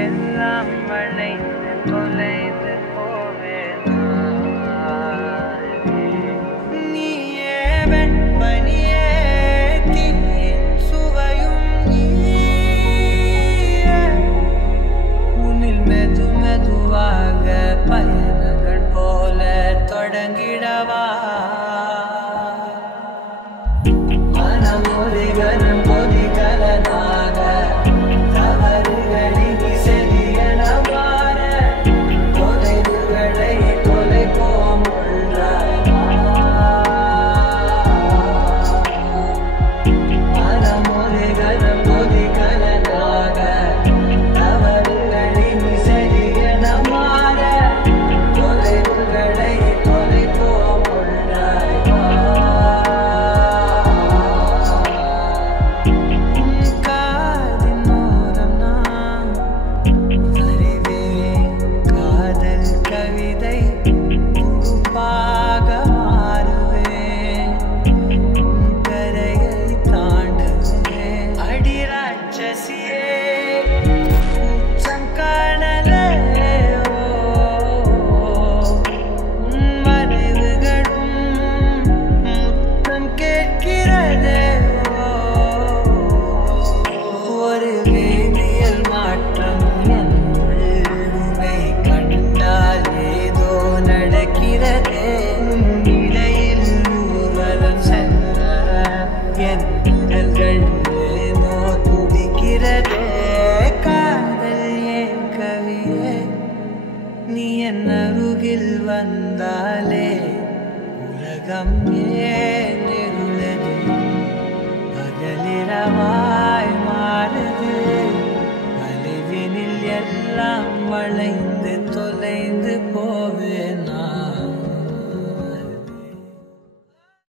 எல்லாம் வளைந்து தொலைந்து போவேன் நீயே வெண்பனியே தீயின் சுவையும் நீயே உன்னில் மெது மெதுவாக பயணங்கள் போல தொடங்கிடவா மனமொழிகளும் பொதிகலனாக தவறுகளின் செலியன மாற தொலைவுகளை தொலைப்போம் மனமொழிகளும் பொதிகலனாக தவறுகளின் செலியன மாற தொலைவுகளை தொலைப்போம் நீ என் அருகில் வந்தாலே உலகம் ஏன் இருளது பகலிரவாய்